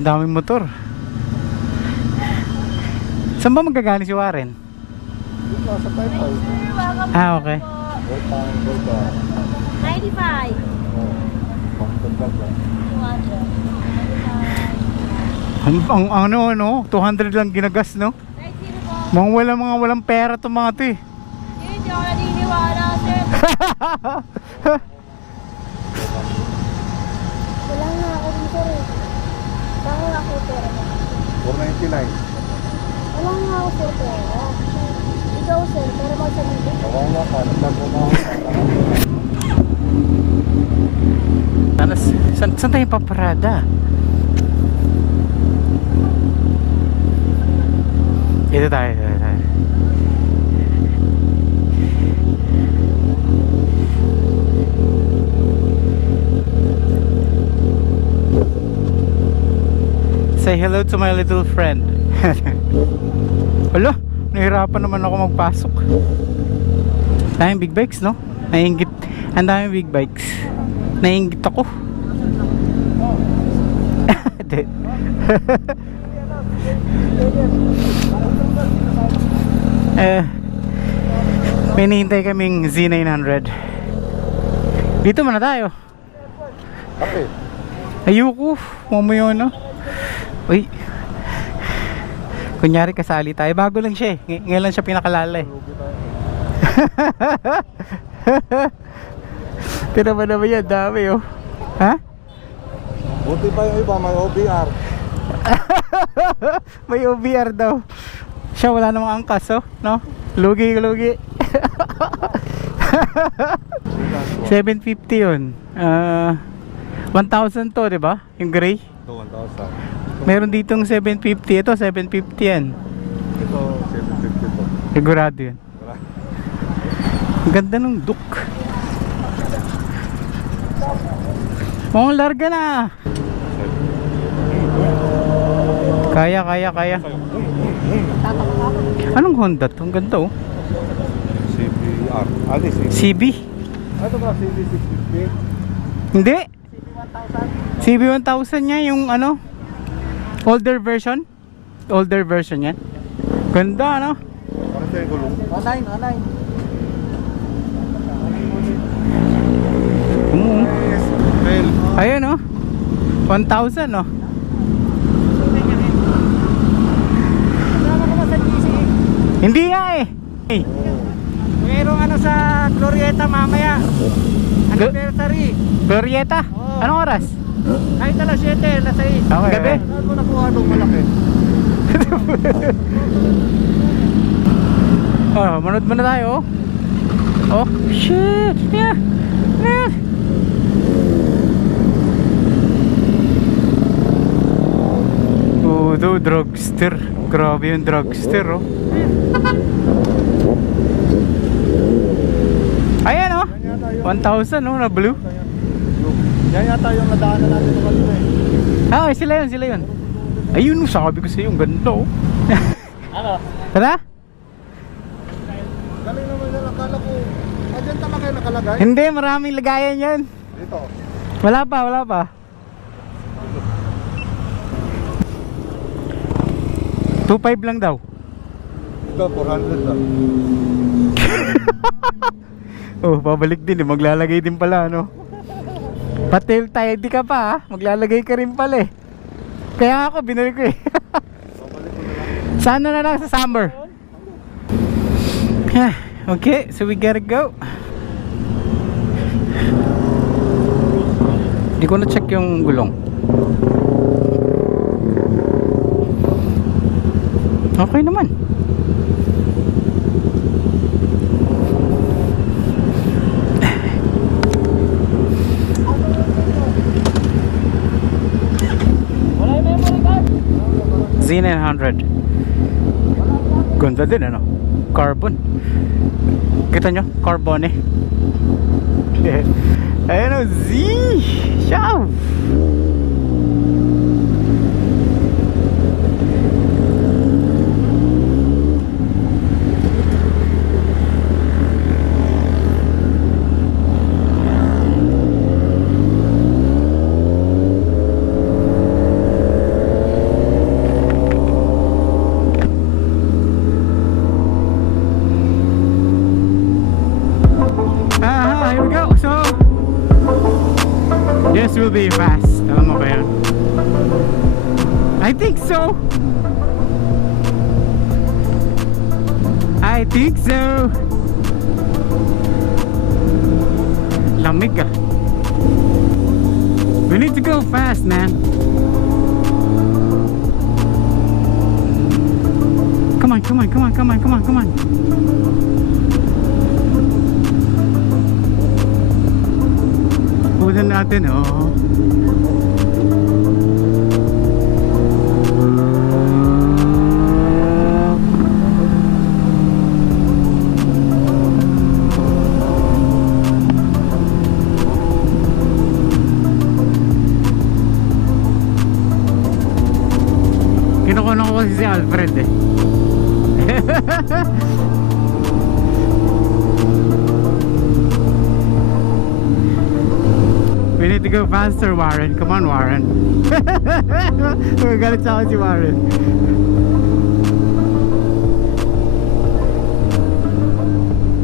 daming motor. Saan ba magagaling si Warren? Yung nasa Taytay. Ah, okay. Gold time, gold time. 95. Oh, pangtagdag lang. 200. Ang, ang ano, ano, 200 lang ginagas, no? Mga wala, mga walang pera itong mga to eh. Hindi ako naniniwala, sir. Wala nga ako dito. Baka nga ako pera mo. 499. Wala nga ako sir pera. Ikaw sir, pero magsabihin. Kawawa ka, naglago na ako. Sana, saan, saan tayo paparada? Ito tayo, ito tayo. Say hello to my little friend. Wala, nahirapan naman ako magpasok. Daming big bikes, no? Naiingit. Ang daming big bikes. Naiingit ako. Eh, may hinihintay kaming Z900. Dito muna tayo. Kape. Ayoko. Mamaya na. Uy. Kunyari kasali tayo. Bago lang siya eh. Ng- Ngayon lang siya pinakalala eh. Tira ba naman yan? Dami oh. Ha? Buti pa yung iba, may OBR. May OBR daw. Siya wala namang angkas oh. No? Lugi, lugi. 750 yun. Ah, 1,000 to, di ba? Yung gray. Ito, 1,000. Meron ditong 750. Ito, 750 yan. Ito, 750 to. Sigurado. Wala. Ang ganda ng duk. Mukhang larga na. Kaya, kaya, kaya. Anong Honda to? Ang ganda oh. CBR. Ah, di, CB. CB? Ito ba, CB 650? Hindi. CB1000 niya yung ano? Older version? Older version yan. Ganda ano? Gulong. Online, online. Mm. Ayun oh. 1,000 oh. Kasama ko ba sa GC? Hindi nga eh. Merong ano sa Glorieta mamaya. Anniversary. Glorieta. Oo. Anong oras? Kahit alas 7, alas 6. Okay. Gabi. Saan mo nakuha itong malaki? Oh, manood muna tayo oh. Oh, shit. Yeah. Yeah. Oh, do drugster. Grabe yung drugster oh. Ayan oh. Yan yata yung... 1,000 oh, na blue. Yan yata yung nadaanan natin ng kanina eh. Ah, sila yun, sila yun. Ayun, oh, sabi ko sa'yo, ang ganda oh. Ano? Tara? Galing naman yan. Akala ko, ah, dyan tama kayo nakalagay? Hindi, maraming lagayan yan. Dito. Wala pa, wala pa. Two five lang daw. Ito, 400 lang. Oh, babalik din eh. Maglalagay din pala, no? Pati tayo, di ka pa, ha? Maglalagay ka rin pala eh. Kaya ako, binili ko eh. Sana na lang sa summer. Okay, so we gotta go. Di ko na check yung gulong. Okay naman. Wala yung memory card. Z900 Ganda din ano? Carbon. Kita nyo? Carbon eh Ayan o Z! Ciao will be fast. Alam mo ba? I think so. I think so. Lamig ah. We need to go fast, man. Come on, come on, come on, come on, come on, come on. Natin, oh. Faster, Warren. Come on, Warren. Magagalit sa akin si Warren.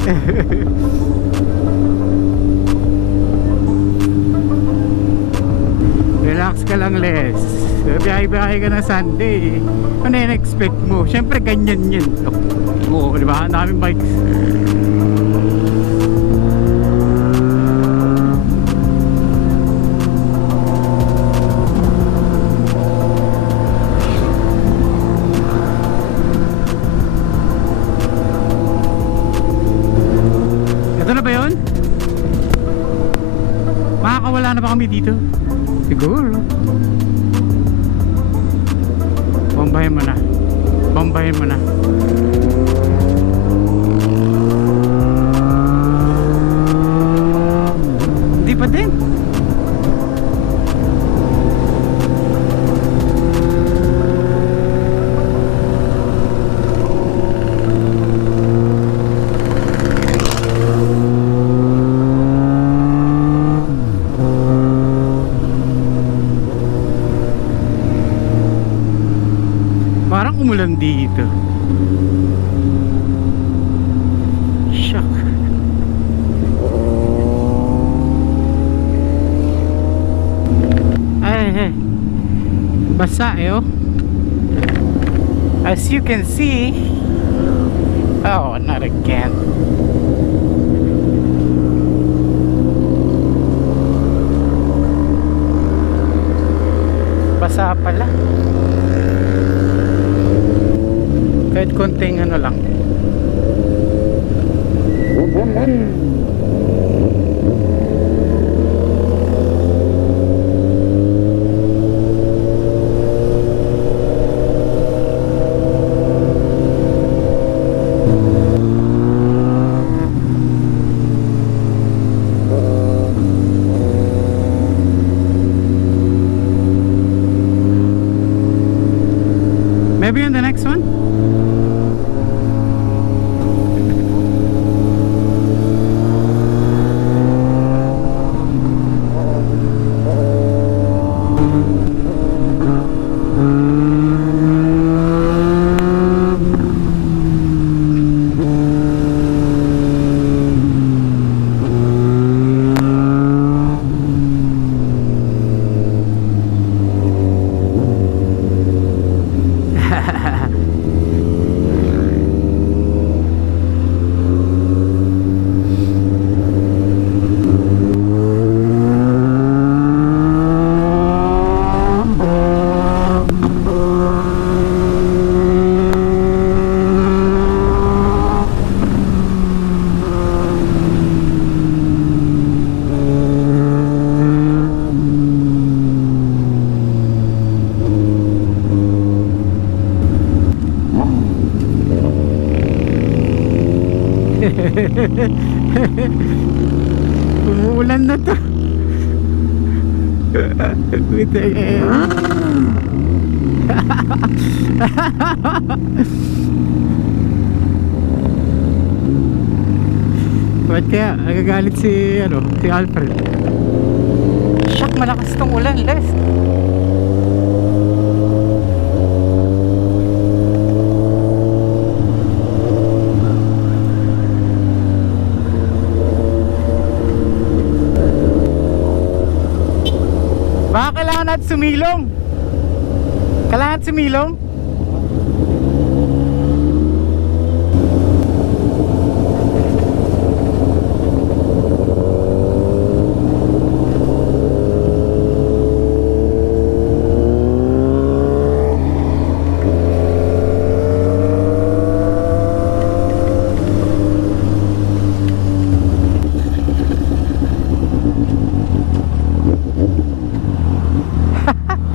Relax ka lang, Les. Biyahe-biyahe ka na Sunday. Ano yung expect mo? Siyempre, ganyan yun. Oo, di ba? Ang daming bikes. Na ba kami dito? Siguro. Bombahin mo na. Bombahin mo na. Dito. Shock. Ay, ay. Basa eh, oh. As you can see, oh, not again. Basa pala. Kahit konting ano lang. Umuulan na to. Wait a Ba't kaya nagagalit si ano, si Alfred? Shock, malakas tong ulan, Les. Kalahat sumilong. Kalahat sumilong.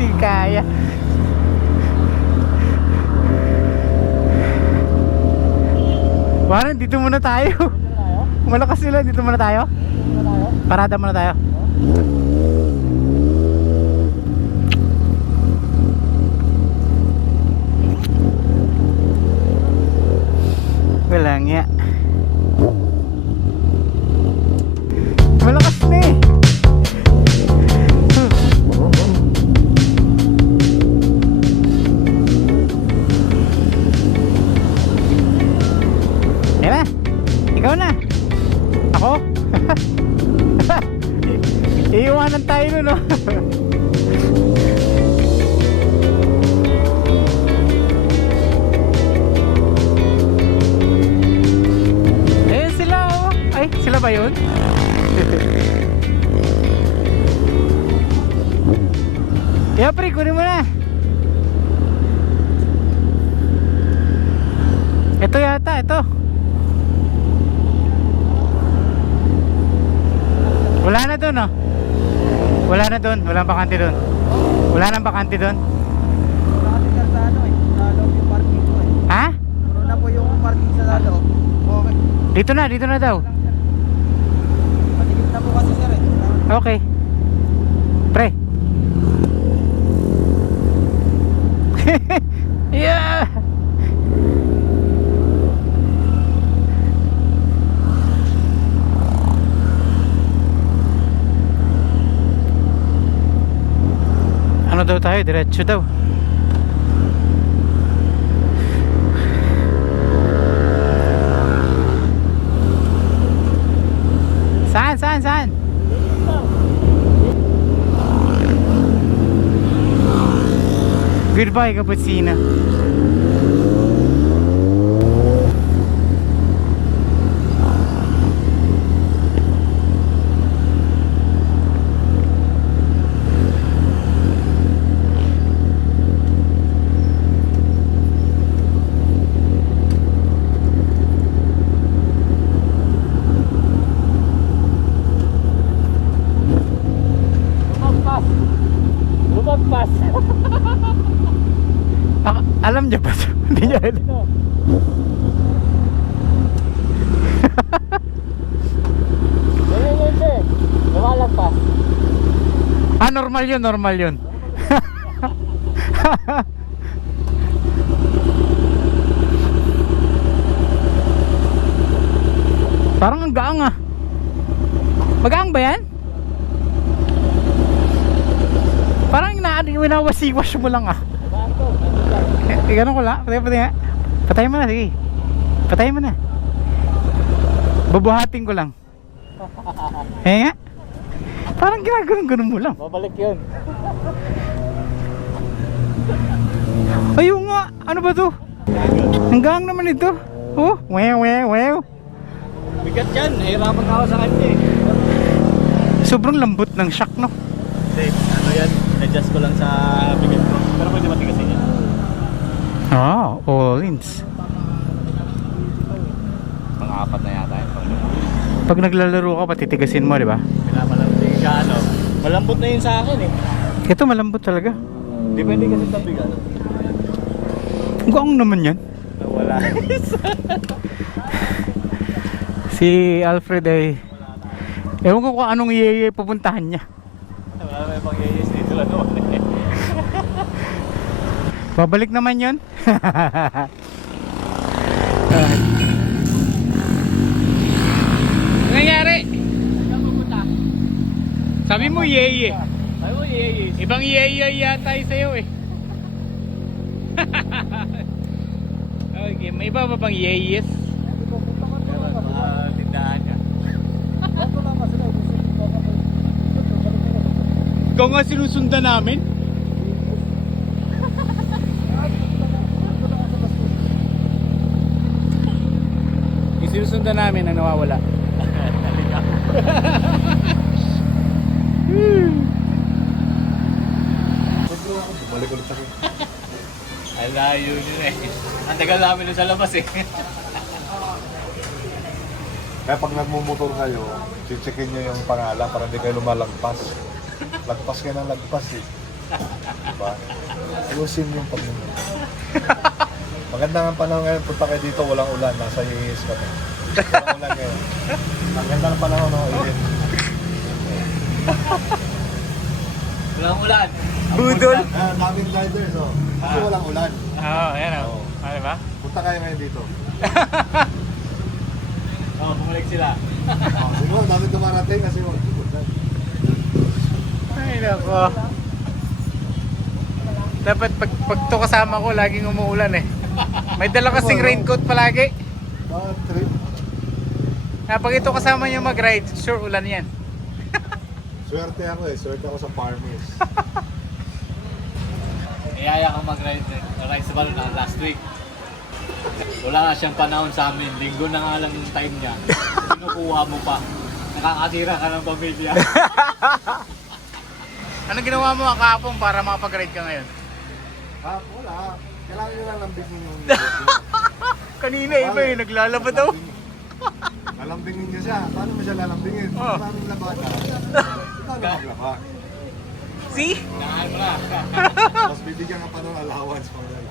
Di kaya. Parang dito muna tayo. Malakas sila, dito muna tayo. Parada muna tayo. Yeah, pre, kunin mo na. Ito yata, ito. Wala na doon, no? Wala na doon, walang bakante doon. Wala nang bakante doon. Ha? Puno na po yung parking sa. Okay. Dito na, dito na daw. Matikip na po kasi sir eh. Okay. Pre. yeah. Ano daw tayo? Diretso daw. Saan? Saan? Saan? Goodbye, Cappuccino. Alam niya ba? Hindi niya alam. Ganyan yun sir. Lumalagpas. Ah, normal yun, normal yun. Parang ang gaang ah. Magaang ba yan? Parang na winawasiwas mo lang ah. Eh, ganun ko lang. Patay, patay nga. Patay mo na, sige. Patay mo na. Bubuhatin ko lang. Eh nga. Parang ginaganon-ganon mo lang. Babalik yun. Ayun nga, ano ba to? Hanggang naman ito. Oh, wew, wew, wew. Bigat yan. Nahirapan ako sa kanya eh. Sobrang lambot ng shock, no? Hindi, ano yan, adjust ko lang sa bigat ko. Pero pwede matigasin yan. Ah, all ins. Mga apat na yata yun. Pag Pag naglalaro ka, patitigasin mo, di ba? pinamalambing siya, ano. Malambot na yun sa akin eh. Ito malambot talaga. Depende kasi sa bigat. Ang gaang naman yan. Wala. Si Alfred ay... Ewan ko kung anong iyaya pupuntahan niya. Wala na yung pang-iayos dito lang naman eh. Babalik naman yun. Ano nangyari? Sabi mo yeye. Ay mo, iayos. Ibang yeye yata yung sa'yo eh. okay, may iba pa bang yeyes? Ikaw nga sinusundan namin. Sinusundan namin ang nawawala. Balik ulit ako. Ay, layo yun eh. Ang tagal namin nun sa labas eh. Kaya pag nagmumotor kayo, checkin nyo yung pangalan para hindi kayo lumalagpas. Lagpas kayo ng lagpas eh. Diba? Ayusin yung pagmumotor. Maganda nga panahon ngayon, punta kayo dito, walang ulan, nasa US ulan ngayon. Ang ganda ng panahon, no? Walang ulan. Budol. Ah, daming gliders, oh. Kasi Ah. walang ulan. Ah, oh. Oo, oh, ayan o. Ano ba? Punta kayo ngayon dito. Oo, oh, bumalik sila. Oh, siguro, dami dumarating kasi wag ulan. Ay, nako. Dapat pag, pag to kasama ko, laging umuulan eh. May dala kasing ano? raincoat palagi. Mga Ah, Kapag ito kasama nyo mag-ride, sure ulan yan. Swerte ako eh. Swerte ako sa farmers. Eh, Niyaya kang mag-ride ride sa balon last week. Wala nga siyang panahon sa amin. Linggo na nga lang yung time niya. Kinukuha mo pa. Nakakasira ka ng pamilya. Anong ginawa mo ah, kahapon para makapag-ride ka ngayon? Ah, wala. Kailangan nyo lang lambing yung... Kanina iba eh. Naglalaba daw. Lalambingin nyo siya. Paano mo siya lalambingin? Oh. Maraming labada. Paano maglaba? See? Tapos bibigyan ka pa ng allowance. Ganun yun.